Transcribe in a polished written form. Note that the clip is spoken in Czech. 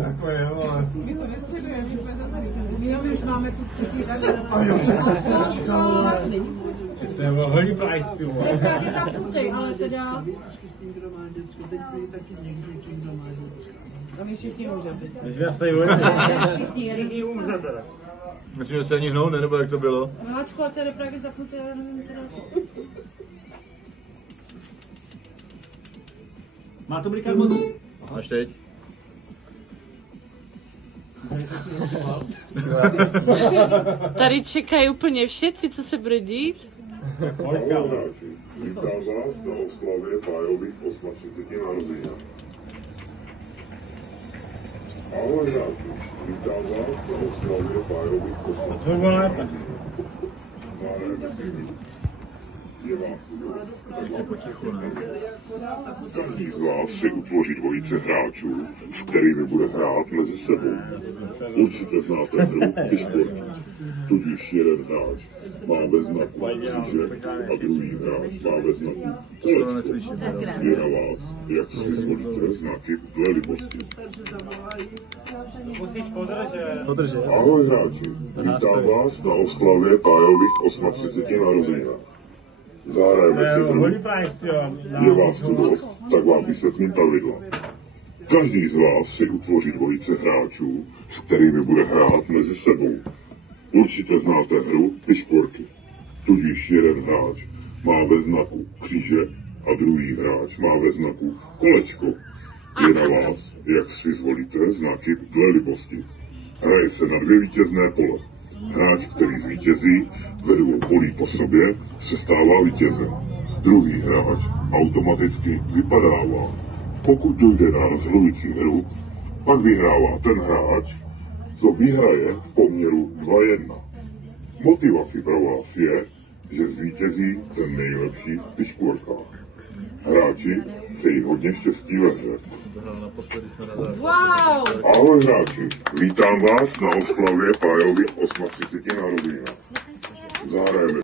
Jako je, ale... My už máme tu třetí řadu. A jo, to se načkalo, ale... To je hodně price, ty vole. Právě zapnutý, ale teda... A my všichni můžeme být. Když nás tady hodně. Všichni můžeme. Myslím, že se ani hnout, ne? Nebo jak to bylo? Máčku, a tady právě zapnutý, ale nevím teda... Má to blikat moc? Až teď. Tady čekají úplně všetci, co se bude dít. Pojď, kámo. Vítám vás na oslavě Pájových 38 narozenin. Ahoj hráči, vítám vás na oslavě Pájových 38 To bylo lépe. Je vás každý z vás si utvoří dvojice hráčů, s kterými bude hrát mezi sebou. Určitě znáte hru i šport. Tudíž jeden hráč má ve znaku kříže a druhý hráč má ve znaku kolečko. Je na vás, jak si zvolíte znaky dle libosti. Ahoj hráči, vítám vás na oslavě Pájových 38 narozenin. Zahrajeme si hru. Hodně price, ty jo. Je vás tu dost, tak vám vysvětlím pravidla. Každý z vás si utvoří dvojice hráčů, s kterými bude hrát mezi sebou. Určitě znáte hru i šporky. Tudíž jeden hráč má ve znaku kříže a druhý hráč má ve znaku kolečko. Je na vás, jak si zvolíte znaky dle libosti. Hraje se na 2 vítězné pole. Hráč, který zvítězí ve 2 polí po sobě, se stává vítězem. Druhý hráč automaticky vypadává. Pokud dojde na rozhodující hru, pak vyhrává ten hráč, co vyhraje v poměru 2:1. Motivací pro vás je, že zvítězí ten nejlepší v piškůrkách. Hráči přejí hodně štěstí ve hře. Wow! Ahoj hráči, vítám vás na oslavě Pájových 38 narozenin. Zahrajeme